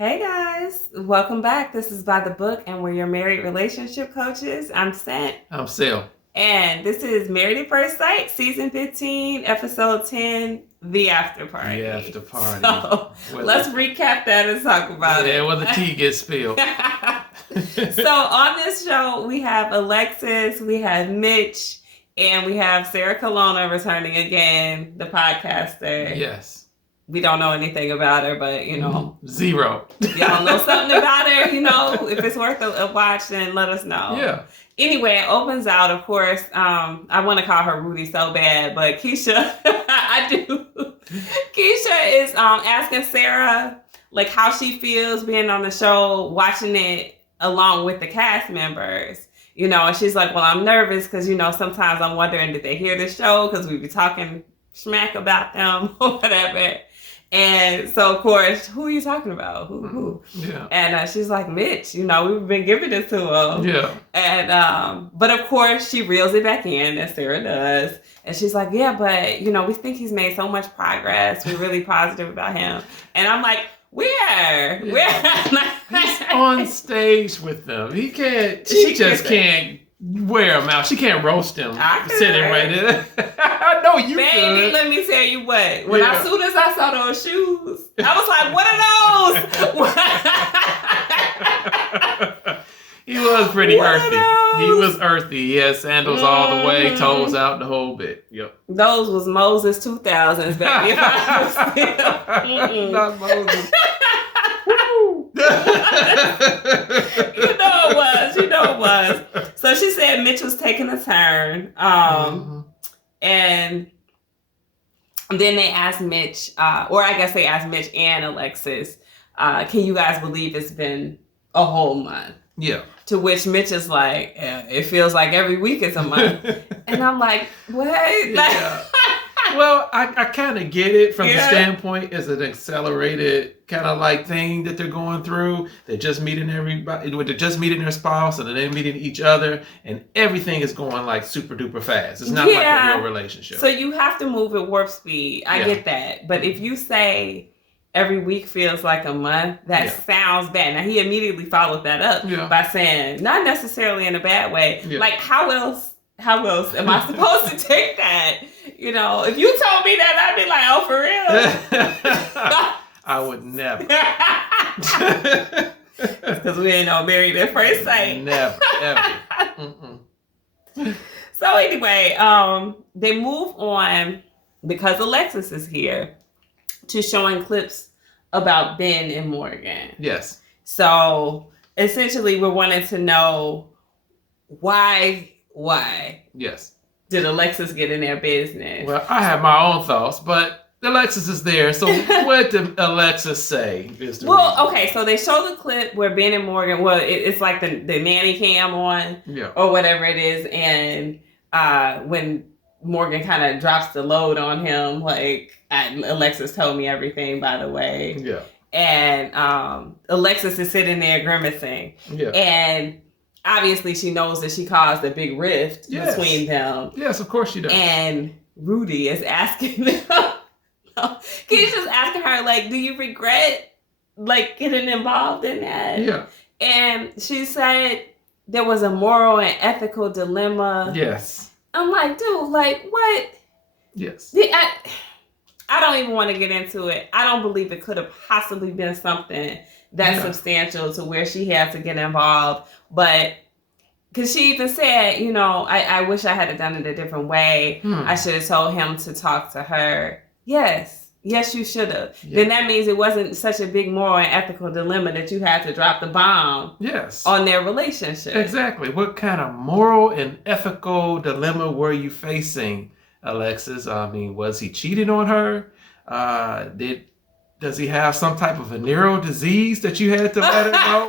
Hey guys, welcome back. This is By the Book, and we're your married relationship coaches. I'm Sent. I'm Sil. And this is Married at First Sight, Season 15, Episode 10, The Afterparty. The Afterparty. So let's recap that and talk about it. Yeah, where the tea gets spilled. So on this show, we have Alexis, we have Mitch, and we have Sarah Colonna returning again, the podcaster. Yes. We don't know anything about her, but, you know. Zero. Y'all know something about her, you know. If it's worth a watch, then let us know. Yeah. Anyway, it opens out, of course. I want to call her Rudy so bad, but Keisha, I do. Keisha is asking Sarah, like, how she feels being on the show, watching it along with the cast members. You know, and she's like, well, I'm nervous because, you know, sometimes I'm wondering, did they hear the show? Because we be talking smack about them or whatever. And so, of course, who are you talking about? Who? Yeah. And she's like, Mitch, you know, we've been giving this to him. Yeah. And, but of course, she reels it back in, as Sarah does. And she's like, yeah, but, you know, we think he's made so much progress. We're really positive about him. And I'm like, where? Yeah. Where? He's on stage with them. He can't, she just can't wear him out. She can't roast him sitting right there. I know you Baby, could. let me tell you what. When as soon as I saw those shoes, I was like, what are those? He was pretty What earthy. are those? He was earthy. He had sandals all the way, toes out, the whole bit. Yep. Those was Moses 2000s, baby. Not Moses. You know it was. So she said Mitch was taking a turn. And then they asked Mitch, or I guess they asked Mitch and Alexis, can you guys believe it's been a whole month? Yeah. To which Mitch is like, it feels like every week is a month. And I'm like, what? Yeah. Well, I kind of get it from the standpoint as an accelerated kind of like thing that they're going through. They're just meeting everybody. They're just meeting their spouse, and then they're meeting each other, and everything is going like super duper fast. It's not like a real relationship. So you have to move at warp speed. I get that. But if you say every week feels like a month, that sounds bad. Now, he immediately followed that up by saying, not necessarily in a bad way. Yeah. Like, how else am I supposed to take that? You know, if you told me that, I'd be like, oh, for real? I would never. Because we ain't no married at first sight. Never, ever. So anyway, they move on because Alexis is here to showing clips about Bihn and Morgan. Yes. So essentially, we're wanting to know why yes, did Alexis get in their business? Well, I have my own thoughts, but Alexis is there. So what did Alexis say? Okay, so they show the clip where Bihn and Morgan, it's like the nanny cam on or whatever it is. And when Morgan kind of drops the load on him, like Alexis told me everything, by the way. Yeah. And Alexis is sitting there grimacing. Yeah. And obviously, she knows that she caused a big rift between them. Yes, of course she does. And Rudy is asking them, he's just asking her, like, do you regret, like, getting involved in that? Yeah. And she said there was a moral and ethical dilemma. Yes. I'm like, dude, like, what? Yes. I don't even want to get into it. I don't believe it could have possibly been something that's substantial to where she had to get involved. But because she even said, you know, I wish I had done it a different way. I should have told him to talk to her. Yes, you should have. Yeah. Then that means it wasn't such a big moral and ethical dilemma that you had to drop the bomb on their relationship. Exactly. What kind of moral and ethical dilemma were you facing, Alexis? I mean, was he cheating on her? Does he have some type of venereal disease that you had to let her know?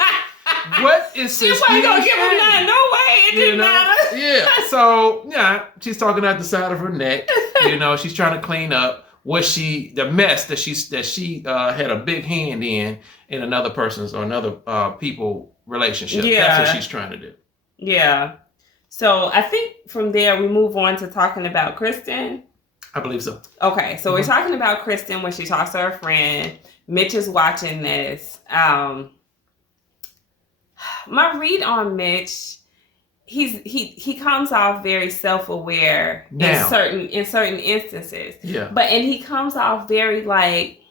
What is she wasn't gonna give him that? No way, it didn't matter. Yeah. So she's talking out the side of her neck. You know, she's trying to clean up the mess that she had a big hand in another person's or another people relationship. Yeah. That's what she's trying to do. Yeah. So I think from there we move on to talking about Kristen. I believe so. Okay, so we're talking about Kristen when she talks to her friend Mitch is watching this. My read on Mitch, he comes off very self-aware in certain instances. Yeah. And he comes off very like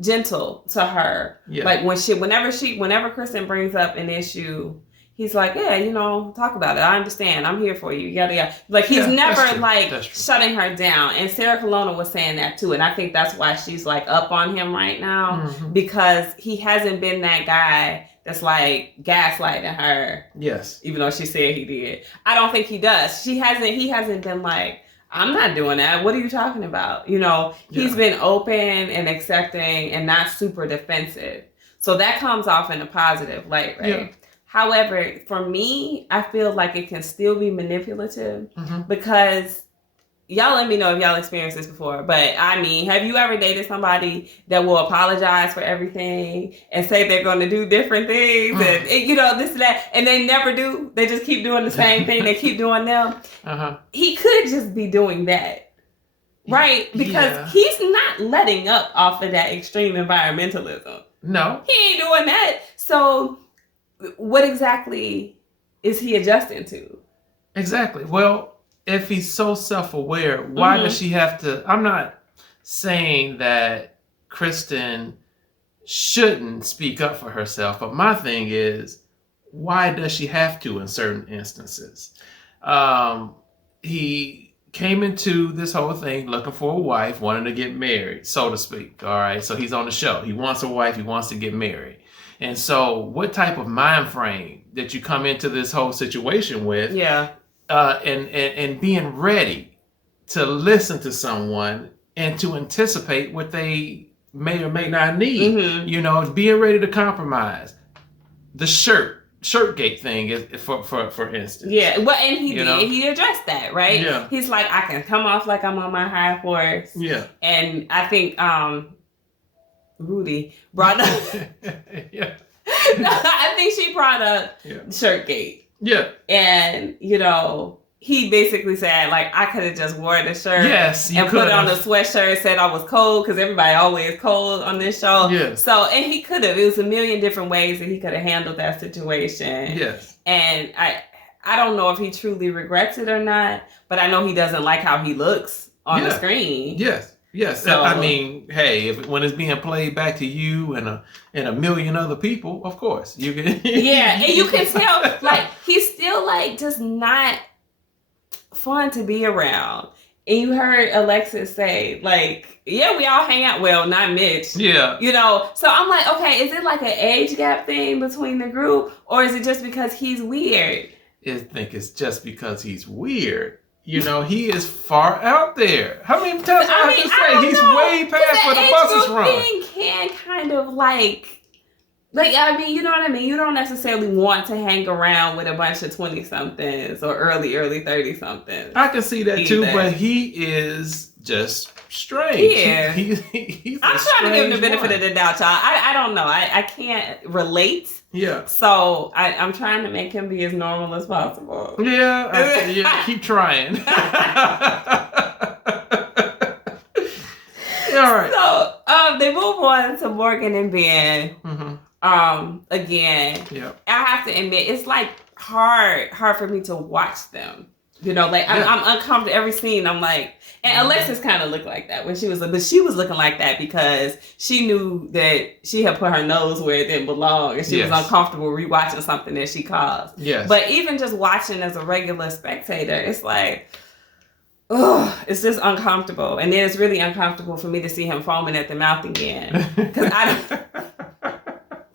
gentle to her. Yeah. Like whenever Kristen brings up an issue, he's like, yeah, talk about it. I understand. I'm here for you. Yada yada. Like he's never like shutting her down. And Sarah Colonna was saying that too. And I think that's why she's like up on him right now, because he hasn't been that guy that's like gaslighting her. Yes. Even though she said he did. I don't think he does. He hasn't been like, I'm not doing that. What are you talking about? He's been open and accepting and not super defensive. So that comes off in a positive light, right? Yeah. However, for me, I feel like it can still be manipulative because y'all let me know if y'all experienced this before. But I mean, have you ever dated somebody that will apologize for everything and say they're going to do different things and this and that, and they never do? They just keep doing the same thing. They keep doing them. He could just be doing that, right? Because he's not letting up off of that extreme environmentalism. No, he ain't doing that. So what exactly is he adjusting to? Exactly. Well, if he's so self-aware, why does she have to? I'm not saying that Kristen shouldn't speak up for herself, but my thing is, why does she have to in certain instances? He came into this whole thing looking for a wife, wanting to get married, so to speak. All right, so he's on the show. He wants a wife. He wants to get married. And so what type of mind frame that you come into this whole situation with? Yeah. And being ready to listen to someone and to anticipate what they may or may not need. Being ready to compromise. The Shirtgate thing is for instance. Yeah, well, and he did. He addressed that, right? Yeah. He's like, I can come off like I'm on my high horse. Yeah. And I think Moody brought up. Yeah. I think she brought up Shirtgate. Yeah. And, he basically said, like, I could have just wore the shirt. Yes, and put on the sweatshirt, said I was cold, because everybody always cold on this show. Yes. So, and he could have. It was a million different ways that he could have handled that situation. Yes. And I don't know if he truly regrets it or not, but I know he doesn't like how he looks on the screen. Yes. Yes. So, I mean, hey, when it's being played back to you and a million other people, of course you can. Yeah, and you can tell, like, he's still like just not fun to be around. And you heard Alexis say, like, yeah, we all hang out. Well, not Mitch. Yeah. So I'm like, okay, is it like an age gap thing between the group, or is it just because he's weird? I think it's just because he's weird. He is far out there. How many times I have to say he's way past where the buses run? Thing can kind of like I mean, you know what I mean? You don't necessarily want to hang around with a bunch of 20-somethings or early 30-somethings. I can see that too, but he is just strange. Yeah. He's I'm trying to give him the benefit of the doubt, y'all. I don't know. I can't relate. Yeah. So I'm trying to make him be as normal as possible. Yeah. Keep trying. All right. So they move on to Morgan and Bihn. Again, I have to admit, it's like hard for me to watch them. I'm uncomfortable every scene. I'm like, and Alexis kind of looked like that when she was, but she was looking like that because she knew that she had put her nose where it didn't belong, and she was uncomfortable rewatching something that she caused. Yes. But even just watching as a regular spectator, it's like, it's just uncomfortable. And then it's really uncomfortable for me to see him foaming at the mouth again. Because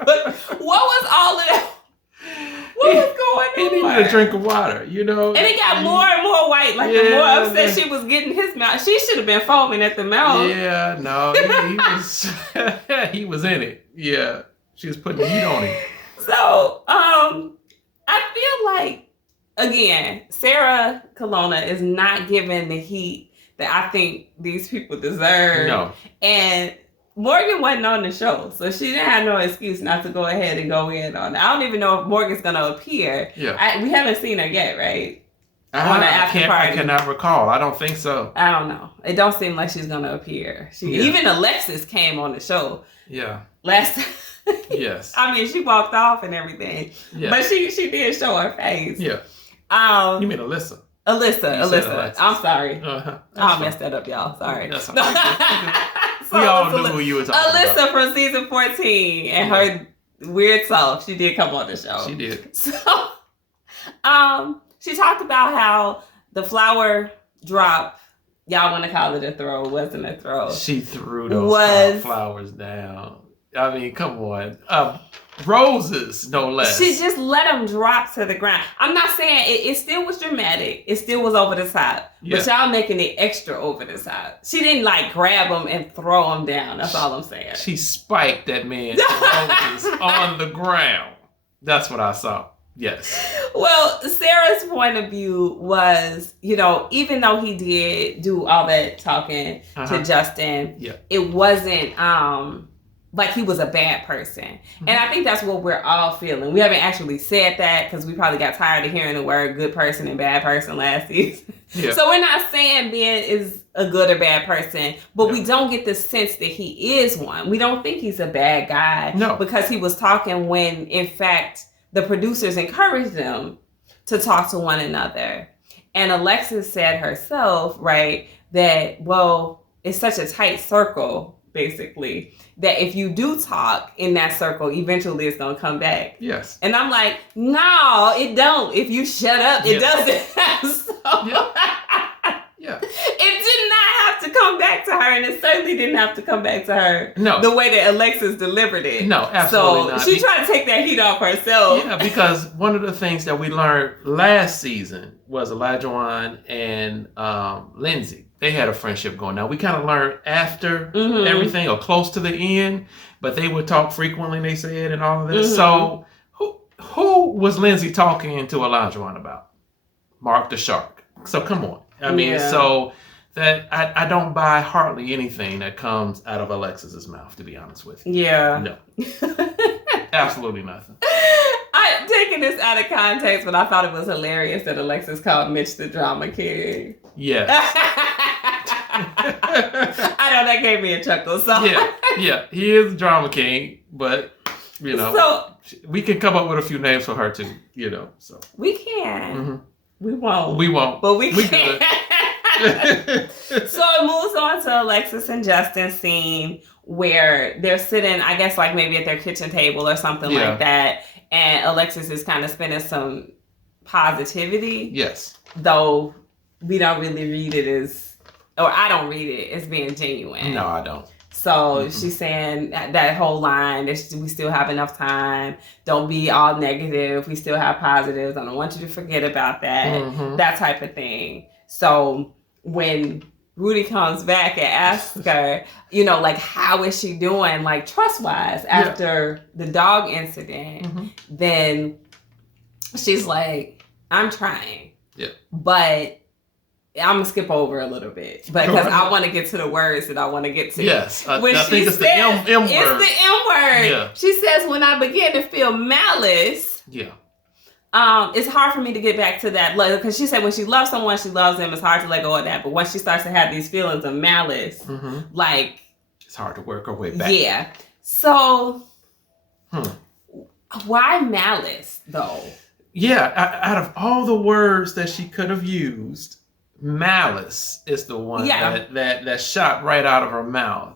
but what was all of that? What was going on? He needed a drink of water, And it got more and more white. Like, the more upset she was getting his mouth. She should have been foaming at the mouth. Yeah, no. He was he was in it. Yeah. She was putting the heat on him. So, I feel like, again, Sarah Colonna is not giving the heat that I think these people deserve. No. And Morgan wasn't on the show, so she didn't have no excuse not to go ahead and go in on it. I don't even know if Morgan's going to appear. Yeah. We haven't seen her yet, right? on the after party. I cannot recall. I don't think so. I don't know. It don't seem like she's gonna appear. Even Alexis came on the show. Yeah. Last time. Yes. I mean, she walked off and everything. Yeah. But she did show her face. Yeah. You mean Alyssa? Alyssa. I'm sorry. I messed that up, y'all. Sorry. That's okay. We all knew who you were talking Alyssa about. from season 14 and her weird self. She did come on the show. She did. So, she talked about how the flower drop, y'all want to call it a throw, wasn't a throw. She threw those flowers down. I mean, come on. Roses, no less. She just let them drop to the ground. I'm not saying it still was dramatic. It still was over the top. Yeah. But y'all making it extra over the top. She didn't like grab them and throw them down. That's all I'm saying. She spiked that man's roses on the ground. That's what I saw. Yes. Well, Sarah's point of view was, even though he did do all that talking to Justin, it wasn't like he was a bad person. Mm-hmm. And I think that's what we're all feeling. We haven't actually said that because we probably got tired of hearing the word good person and bad person last season. Yeah. So we're not saying Ben is a good or bad person, but we don't get the sense that he is one. We don't think he's a bad guy because he was talking when, in fact, the producers encouraged them to talk to one another. And Alexis said herself, right, that, it's such a tight circle, basically, that if you do talk in that circle, eventually it's going to come back. Yes. And I'm like, no, it don't. If you shut up, it doesn't. It did not have to come back to her, and it certainly didn't have to come back to her the way that Alexis delivered it. No, absolutely not. So she tried to take that heat off herself. Yeah, because one of the things that we learned last season was Elijah and Lindsay. They had a friendship going. Now, we kind of learned after everything or close to the end, but they would talk frequently, they said, and all of this. So who was Lindsay talking to Elijah about? Mark the Shark. So come on. I mean, so that I don't buy hardly anything that comes out of Alexis's mouth, to be honest with you. Yeah. No. Absolutely nothing. I'm taking this out of context, but I thought it was hilarious that Alexis called Mitch the drama king. Yes. I know that gave me a chuckle. So yeah, he is the drama king, but so we can come up with a few names for her too. So we can. Mm-hmm. We won't. We won't. But we can. Could. So it moves on to Alexis and Justin's scene where they're sitting, I guess, like maybe at their kitchen table or something like that. And Alexis is kind of spending some positivity. Yes. Though we don't really read it as, or I don't read it as being genuine. No, I don't. So she's saying that whole line that we still have enough time. Don't be all negative. We still have positives. I don't want you to forget about that. That type of thing. So when Rudy comes back and asks her, like, how is she doing, like, trust-wise after the dog incident, then she's like, I'm trying. Yeah. But I'm going to skip over a little bit because I want to get to the words that I want to get to. Yes. I think it's the M word. It's the M word. Yeah. She says, when I begin to feel malice, it's hard for me to get back to that. Because she said when she loves someone, she loves them. It's hard to let go of that. But once she starts to have these feelings of malice, like... it's hard to work her way back. Yeah. So, why malice, though? Yeah. Out of all the words that she could have used... malice is the one that shot right out of her mouth.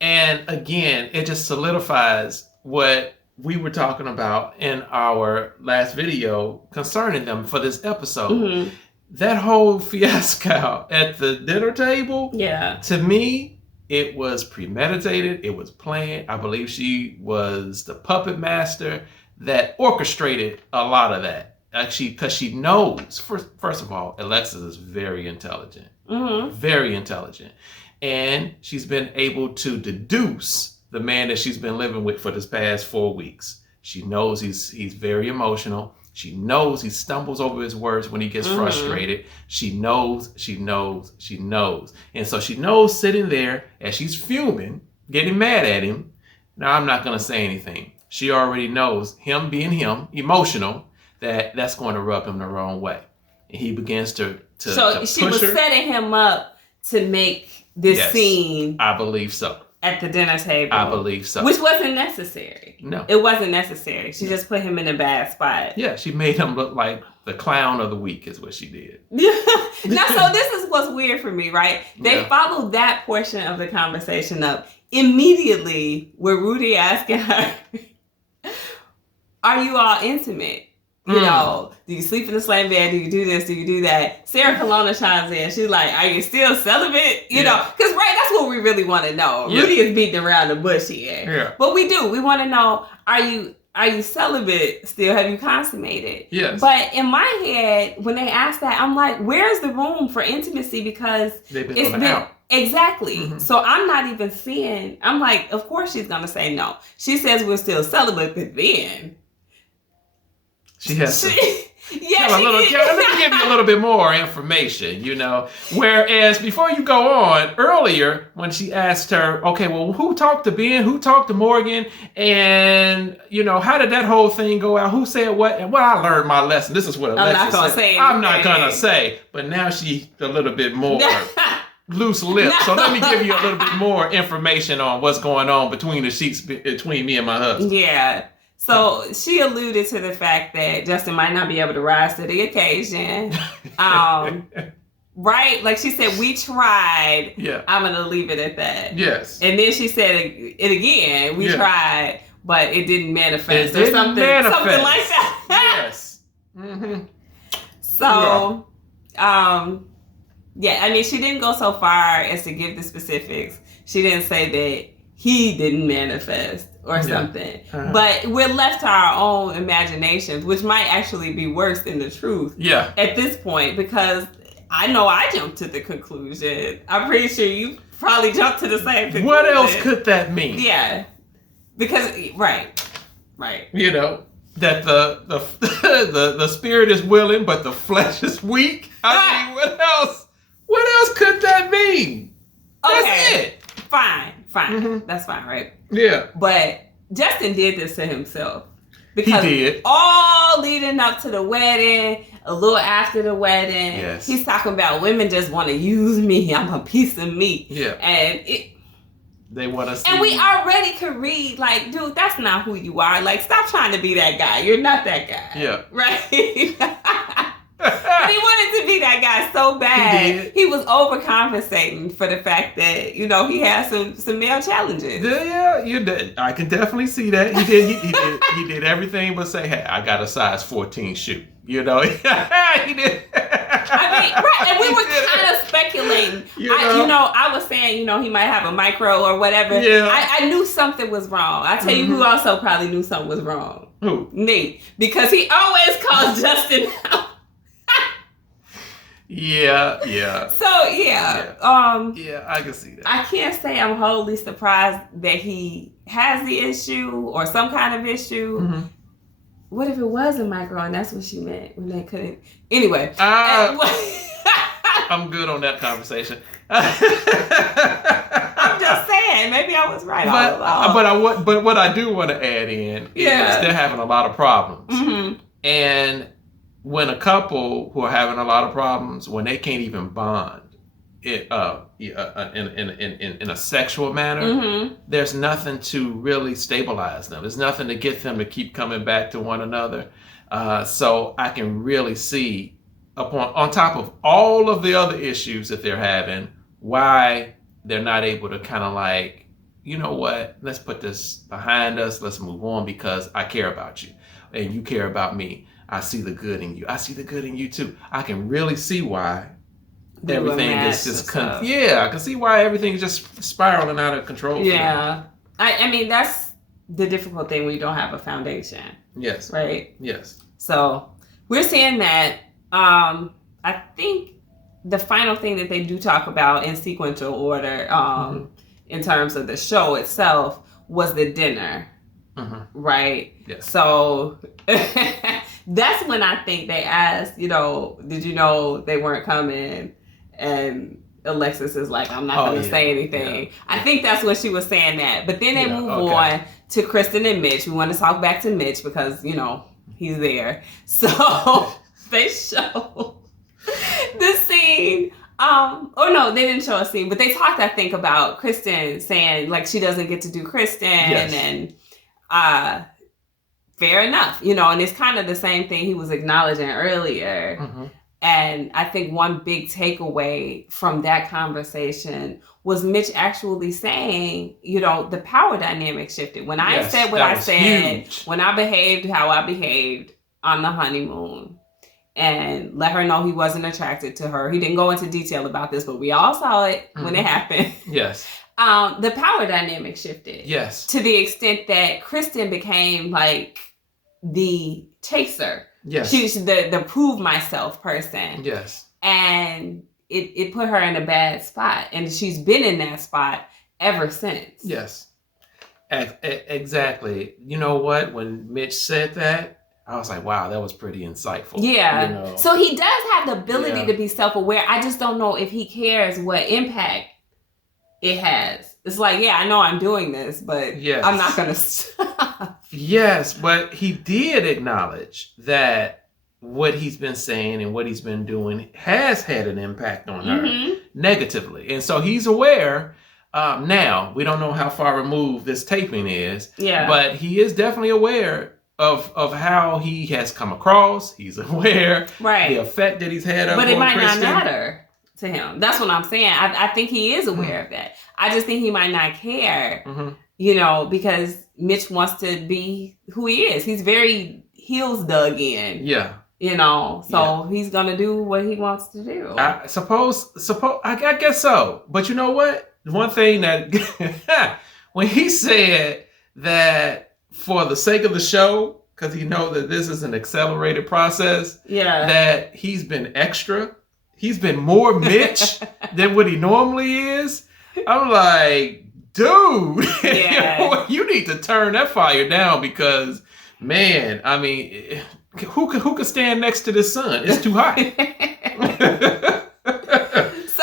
And again, it just solidifies what we were talking about in our last video concerning them for this episode. That whole fiasco at the dinner table, to me, it was premeditated. It was planned. I believe she was the puppet master that orchestrated a lot of that. Actually, because she knows, first of all, Alexis is very intelligent. Very intelligent. And she's been able to deduce the man that she's been living with for this past 4 weeks. She knows he's very emotional. She knows he stumbles over his words when he gets frustrated. She knows. And so she knows sitting there as she's fuming, getting mad at him. Now, I'm not going to say anything. She already knows him being him, emotional, that's going to rub him the wrong way. and he begins to she was push her. setting him up to make this scene. I believe so. At the dinner table. I believe so. Which wasn't necessary. No. It wasn't necessary. She just put him in a bad spot. Yeah, she made him look like the clown of the week is what she did. Now, so this is what's weird for me, right? They followed that portion of the conversation up immediately with Rudy asking her, are you all intimate? You know, do you sleep in the same bed? Do you do this? Do you do that? Sarah Colonna chimes in. She's like, are you still celibate? You know, because, right, that's what we really want to know. Yeah. Rudy is beating around the bush here. Yeah. But we do. We want to know, are you celibate still? Have you consummated? Yes. But in my head, when they ask that, I'm like, where's the room for intimacy? Because it's been out. Exactly. Mm-hmm. So I'm not even seeing, I'm like, of course she's going to say no. She says we're still celibate, but then... She has to. Let me give you a little bit more information, you know. Whereas before you go on, earlier when she asked her, okay, well, who talked to Bihn? Who talked to Morgan? And, you know, how did that whole thing go out? Who said what? And I learned my lesson. This is what Alexis said. I'm not going to say. But now she's a little bit more loose lips. So let me give you a little bit more information on what's going on between the sheets between me and my husband. Yeah. So she alluded to the fact that Justin might not be able to rise to the occasion. Right? Like she said, we tried. Yeah. I'm going to leave it at that. Yes. And then she said it again. We tried, but it didn't manifest. Something like that. Yes. Mm-hmm. So, I mean, she didn't go so far as to give the specifics. She didn't say that he didn't manifest or something. Uh-huh. But we're left to our own imaginations, which might actually be worse than the truth at this point, because I know I jumped to the conclusion. I'm pretty sure you probably jumped to the same conclusion. What else could that mean? Yeah. Because, right. You know, that the spirit is willing, but the flesh is weak. I mean, what else? What else could that mean? That's it. Fine. Mm-hmm. That's fine, right? Yeah. But Justin did this to himself. Because he did. All leading up to the wedding, a little after the wedding, he's talking about women just want to use me. I'm a piece of meat. Yeah. And they want to see. And we already could read, like, dude, that's not who you are. Like, stop trying to be that guy. You're not that guy. Yeah. Right? But he wanted to be that guy so bad. He was overcompensating for the fact that, you know, he had some male challenges. Yeah, you did. I can definitely see that. He did everything but say, hey, I got a size 14 shoe. You know, he did. I mean, right, and we were kind of speculating. I was saying, you know, he might have a micro or whatever. Yeah. I knew something was wrong. I tell you who also probably knew something was wrong. Who? Nate. Because he always calls Justin out. Yeah. So, yeah, I can see that. I can't say I'm wholly surprised that he has the issue or some kind of issue. Mm-hmm. What if it was a micro and that's what she meant when they couldn't? Anyway. I'm good on that conversation. I'm just saying, maybe I was right all along. But what I do want to add in is they're having a lot of problems. Mm-hmm. And when a couple who are having a lot of problems, when they can't even bond in a sexual manner, there's nothing to really stabilize them. There's nothing to get them to keep coming back to one another. So I can really see, on top of all of the other issues that they're having, why they're not able to kind of like, you know what, let's put this behind us. Let's move on because I care about you and you care about me. I see the good in you. I see the good in you too. I can really see why everything is just I can see why everything is just spiraling out of control. Yeah. I mean, that's the difficult thing when you don't have a foundation. Yes. Right? Yes. So we're seeing that. I think the final thing that they do talk about in sequential order in terms of the show itself was the dinner. Right? Yes. So that's when I think they asked, you know, did you know they weren't coming? And Alexis is like, I'm not going to say anything. Yeah. I think that's when she was saying that. But then they move on to Kristen and Mitch. We want to talk back to Mitch because, you know, he's there. So they show This scene, or no, they didn't show a scene, but they talked, I think, about Kristen saying like she doesn't get to do Kristen, and fair enough, and it's kind of the same thing he was acknowledging earlier. Mm-hmm. And I think one big takeaway from that conversation was Mitch actually saying, the power dynamic shifted. When I said what I said, huge. When I behaved how I behaved on the honeymoon and let her know he wasn't attracted to her. He didn't go into detail about this, but we all saw it when it happened. Yes. The power dynamic shifted. Yes. To the extent that Kristen became like the chaser. Yes. She's the prove myself person. Yes. And it put her in a bad spot. And she's been in that spot ever since. Yes. Exactly. You know what? When Mitch said that, I was like, wow, that was pretty insightful. Yeah. So he does have the ability to be self-aware. I just don't know if he cares what impact it has. It's like, yeah, I know I'm doing this, but I'm not going to stop. Yes, but he did acknowledge that what he's been saying and what he's been doing has had an impact on her negatively. And so he's aware. Now, we don't know how far removed this taping is, but he is definitely aware of how he has come across. He's aware the effect that he's had on Kristen. But it might not matter to him. That's what I'm saying. I think he is aware of that. I just think he might not care, because Mitch wants to be who he is. He's very heels dug in. Yeah. So he's going to do what he wants to do. I guess so. But you know what? One thing that, when he said that for the sake of the show, because he knows that this is an accelerated process, that he's been extra. He's been more Mitch than what he normally is. I'm like, dude, you need to turn that fire down because, man, I mean, who could stand next to this sun? It's too hot. So,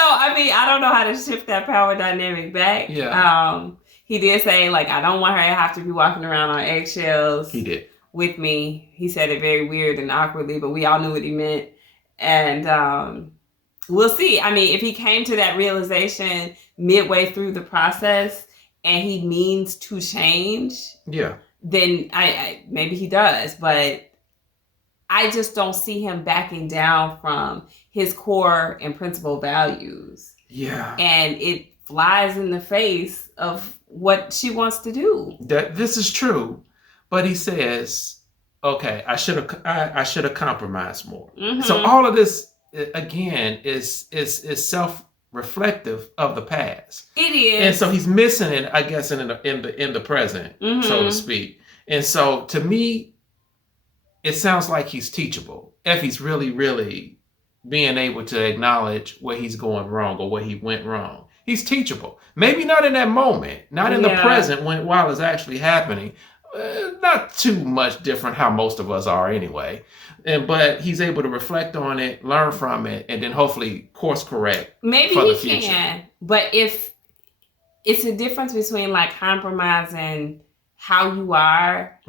I mean, I don't know how to shift that power dynamic back. Yeah. He did say, like, I don't want her to have to be walking around on eggshells. He did. With me. He said it very weird and awkwardly, but we all knew what he meant. And we'll see. I mean, if he came to that realization midway through the process and he means to change, then I maybe he does. But I just don't see him backing down from his core and principal values. Yeah. And it flies in the face of what she wants to do. This is true. But he says, okay, I should have compromised more. Mm-hmm. So all of this, again, is self-reflective of the past. It is. And so he's missing it, I guess, in the present, so to speak. And so to me, it sounds like he's teachable if he's really, really being able to acknowledge where he's going wrong or where he went wrong. He's teachable. Maybe not in that moment, not in the present while it's actually happening. Not too much different how most of us are anyway. But he's able to reflect on it, learn from it, and then hopefully course correct. Maybe for he the future. Can. But if it's a difference between like compromising how you are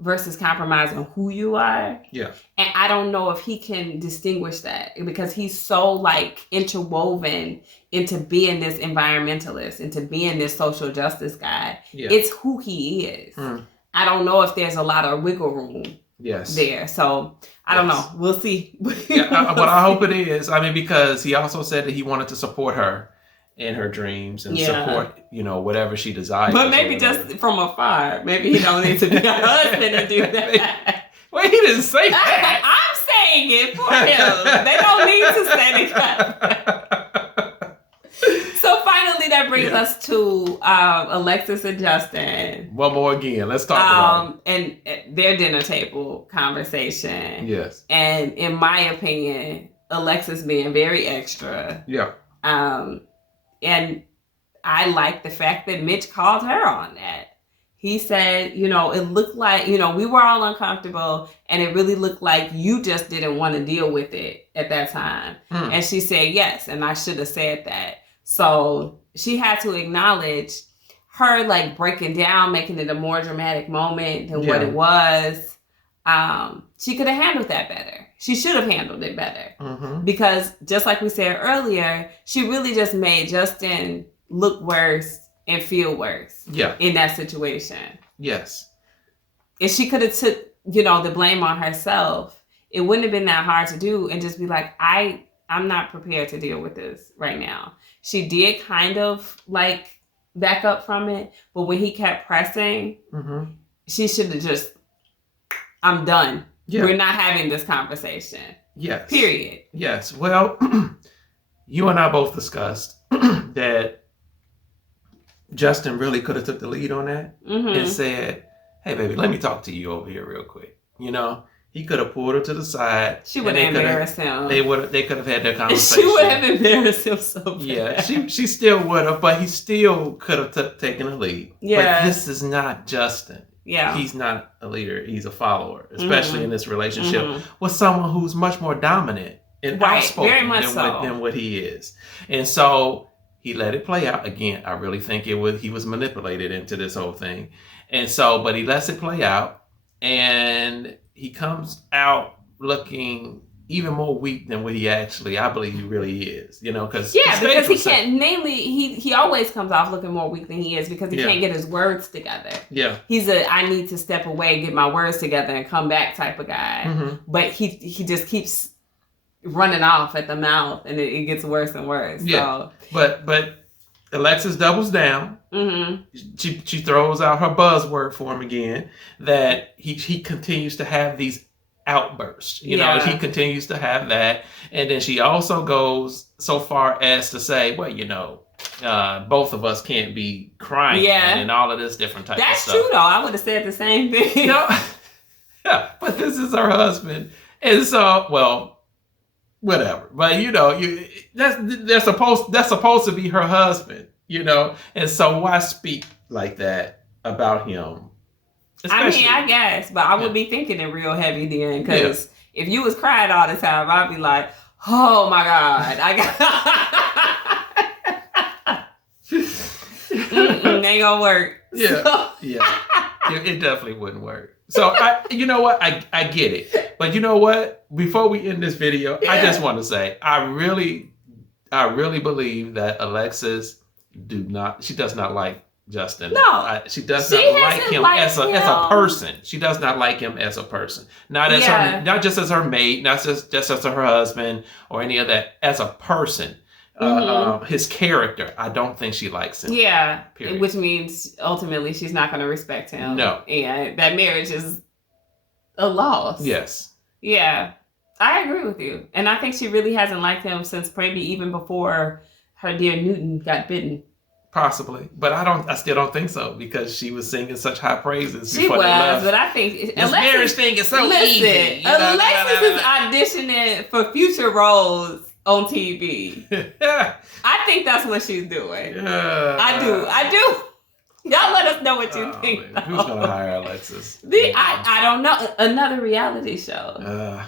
versus compromising who you are. Yeah. And I don't know if he can distinguish that because he's so like interwoven into being this environmentalist, into being this social justice guy. Yeah. It's who he is. I don't know if there's a lot of wiggle room there. So I don't know. We'll see. But I hope it is. I mean, because he also said that he wanted to support her in her dreams and support, whatever she desires. But maybe just from afar. Maybe he don't need to be a husband and do that. Well, he didn't say that. I'm saying it for him. They don't need to say it. So finally, that brings us to Alexis and Justin. One more again. Let's talk about it. And their dinner table conversation. Yes. And in my opinion, Alexis being very extra. Yeah. And I like the fact that Mitch called her on that. He said, it looked like, we were all uncomfortable and it really looked like you just didn't want to deal with it at that time. And she said, yes. And I should have said that. So she had to acknowledge her like breaking down, making it a more dramatic moment than what it was. she could have handled that better. She should have handled it better. Mm-hmm. Because just like we said earlier, she really just made Justin look worse and feel worse in that situation. Yes. If she could have took, the blame on herself, it wouldn't have been that hard to do and just be like, I'm not prepared to deal with this right now. She did kind of like back up from it, but when he kept pressing, she should have just, I'm done. Yeah. We're not having this conversation. Yes. Period. Yes. Well, you and I both discussed that Justin really could have took the lead on that and said, hey, baby, let me talk to you over here real quick. He could have pulled her to the side. She would have embarrassed him. They could have had their conversation. She would have embarrassed him so bad. Yeah, she still would have, but he still could have taken the lead. Yeah. But this is not Justin. Yeah. He's not a leader. He's a follower, especially in this relationship with someone who's much more dominant and outspoken than what he is. And so he let it play out. Again, I really think he was manipulated into this whole thing. And so, but he lets it play out, and he comes out looking even more weak than what I believe he really is, because he can't, namely, he always comes off looking more weak than he is because he can't get his words together. Yeah. He's I need to step away, get my words together and come back type of guy. But he just keeps running off at the mouth and it gets worse and worse. Yeah. So. But Alexis doubles down. She throws out her buzzword for him again, that he continues to have these outbursts. He continues to have that. And then she also goes so far as to say, well, both of us can't be crying and all of this different type of stuff. That's true, though. I would have said the same thing. Yeah, but this is her husband. And so, well, whatever. But, that's supposed to be her husband, And so why speak like that about him? Especially, I guess, but I would be thinking it real heavy then, because if you was crying all the time, I'd be like, oh my God, ain't gonna work. Yeah, it definitely wouldn't work. So you know what? I get it, but you know what? Before we end this video, I just want to say I really believe that Alexis does not like Justin. No, she does not like him as a person. She does not like him as a person. Not just as her mate, not just as her husband or any of that. As a person, his character, I don't think she likes him. Yeah, period. Which means ultimately she's not going to respect him. No, and that marriage is a loss. Yes. Yeah, I agree with you, and I think she really hasn't liked him since maybe even before her dear Newton got bitten. Possibly, but I still don't think so, because she was singing such high praises. She was, but I think this marriage thing is so easy. Alexis is auditioning for future roles on TV. I think that's what she's doing. I do. Y'all let us know what you think. Who's gonna hire Alexis? I don't know. Another reality show.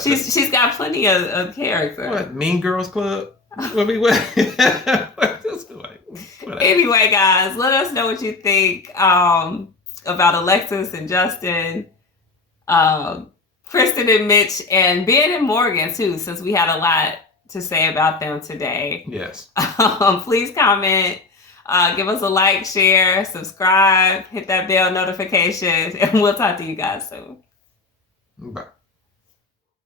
She's got plenty of character. What, Mean Girls Club? Anyway, guys, let us know what you think about Alexis and Justin, Kristen and Mitch, and Bihn and Morgan too, since we had a lot to say about them today. Yes. Please comment, give us a like, share, subscribe, hit that bell notification, and we'll talk to you guys soon. Bye.